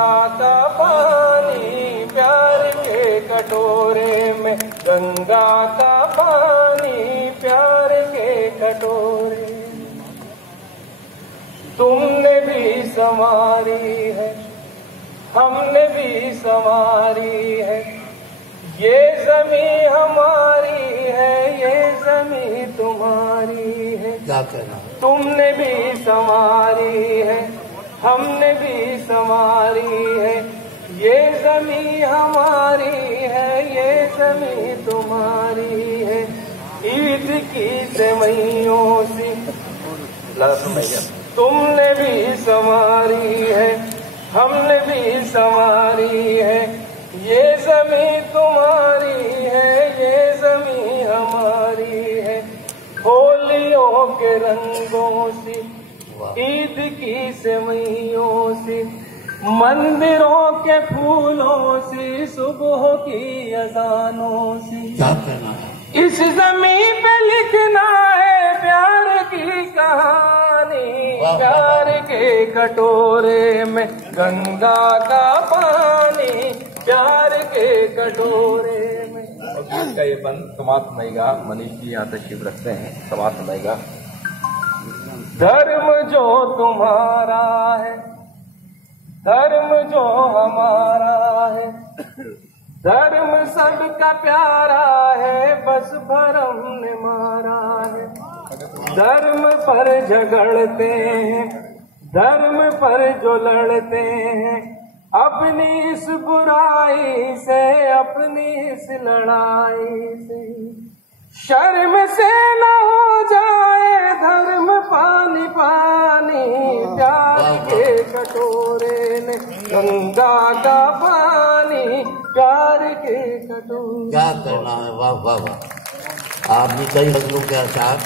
गंगा का पानी प्यार के कटोरे में, गंगा का पानी प्यार के कटोरे। तुमने भी संवारी है, हमने भी संवारी है, ये ज़मीं हमारी है, ये ज़मीं तुम्हारी है। क्या कहना? तुमने भी संवारी है, हमने भी संवारी है, ये ज़मीं हमारी है, ये ज़मीं तुम्हारी है। ईद की सेवइयों सी तुमने भी संवारी है, हमने भी संवारी है, ये ज़मीं तुम्हारी है, ये ज़मीं हमारी है। होलियों के रंगों से, ईद की सेवइयों से, मंदिरों के फूलों से, सुबह की अज़ानों से, क्या कहना है? इस ज़मीं पे लिखना है प्यार की कहानी। प्यार के कटोरे में गंगा का पानी, प्यार के कटोरे में। और गीत का ये बंद समाज सुनाएगा, मनीष जी यहाँ तशरीफ रखते हैं, समाज सुनाएगा। धर्म जो तुम्हारा है, धर्म जो हमारा है, धर्म सबका प्यारा है, बस भरम ने मारा है। धर्म पर झगड़ते हैं, धर्म पर जो लड़ते हैं, अपनी इस बुराई से, अपनी इस लड़ाई से, शर्म से न हो जाए धर्म पानी पानी। प्यार के कटोरे में गंगा का पानी, प्यार के कटोरे। क्या करना है? वाह वाह वाह। आप भी कई गजलों के साथ